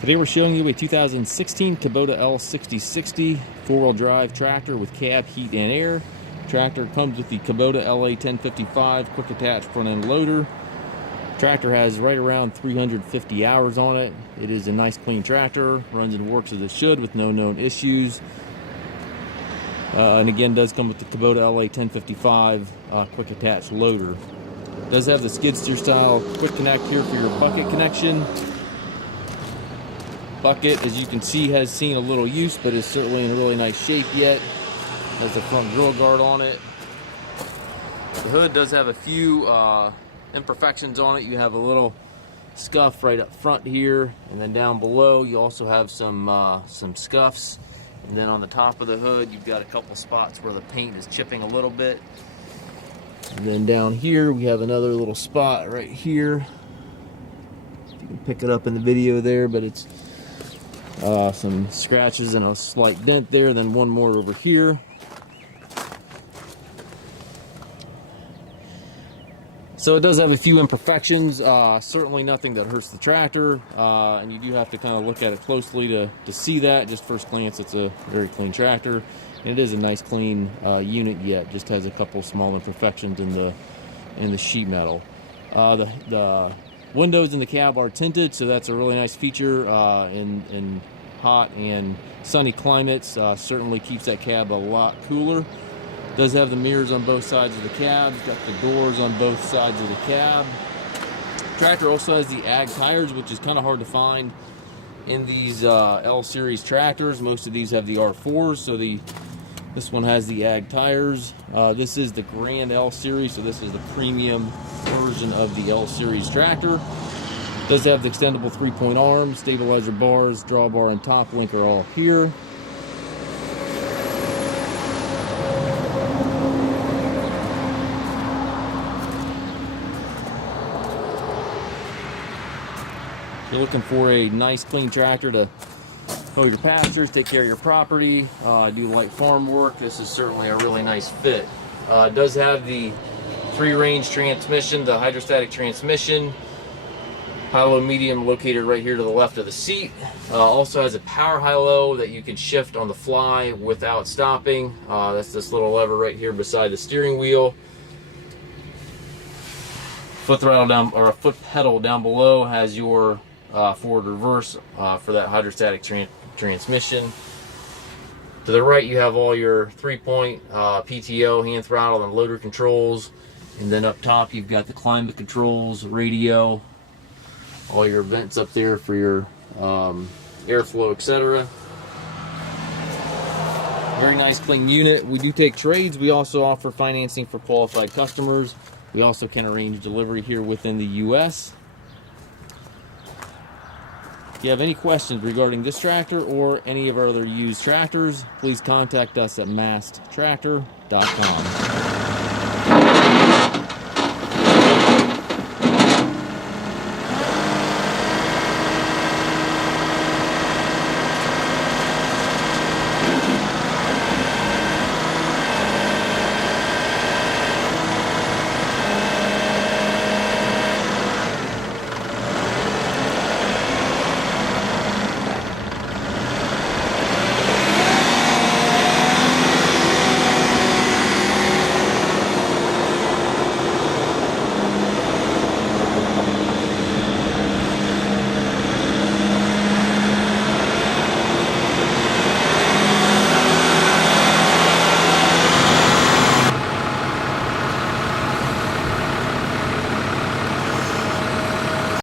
Today we're showing you a 2016 Kubota L6060 four-wheel drive tractor with cab heat and air. Tractor comes with the Kubota LA1055 quick attach front end loader. Tractor has right around 350 hours on it. It is a nice clean tractor, runs and works as it should with no known issues. And again, does come with the Kubota LA1055 quick attach loader. Does have the skid steer style quick connect here for your bucket connection. Bucket, as you can see, has seen a little use, but is certainly in a really nice shape yet. Has a front grill guard on it. The hood does have a few imperfections on it. You have a little scuff right up front here, and then down below you also have some scuffs. And then on the top of the hood, you've got a couple spots where the paint is chipping a little bit. And then down here we have another little spot right here. You can pick it up in the video there, but it's some scratches and a slight dent there, then one more over here. So it does have a few imperfections, certainly nothing that hurts the tractor, and you do have to kind of look at it closely to see that. Just first glance, it's a very clean tractor, and it is a nice clean unit yet. Just has a couple small imperfections in the sheet metal. The windows in the cab are tinted, so that's a really nice feature in hot and sunny climates. Certainly keeps that cab a lot cooler. Does have the mirrors on both sides of the cab. It's got the doors on both sides of the cab. Tractor also has the ag tires, which is kind of hard to find in these L series tractors. Most of these have the R4s, so this one has the ag tires. This is the Grand L series, so this is the premium version of the L series tractor. Does have the extendable 3-point arm, stabilizer bars, drawbar, and top link are all here. If you're looking for a nice clean tractor to hoe your pastures, take care of your property, do light farm work, this is certainly a really nice fit. It does have the 3-range transmission, the hydrostatic transmission. High-low medium located right here to the left of the seat. Also has a power high-low that you can shift on the fly without stopping. That's this little lever right here beside the steering wheel. Foot throttle down, or a foot pedal down below has your forward reverse for that hydrostatic transmission. To the right you have all your 3-point PTO, hand throttle, and loader controls. And then up top you've got the climate controls, radio, all your vents up there for your airflow, etc. Very nice clean unit. We do take trades. We also offer financing for qualified customers. We also can arrange delivery here within the US. If you have any questions regarding this tractor or any of our other used tractors, please contact us at masttractor.com.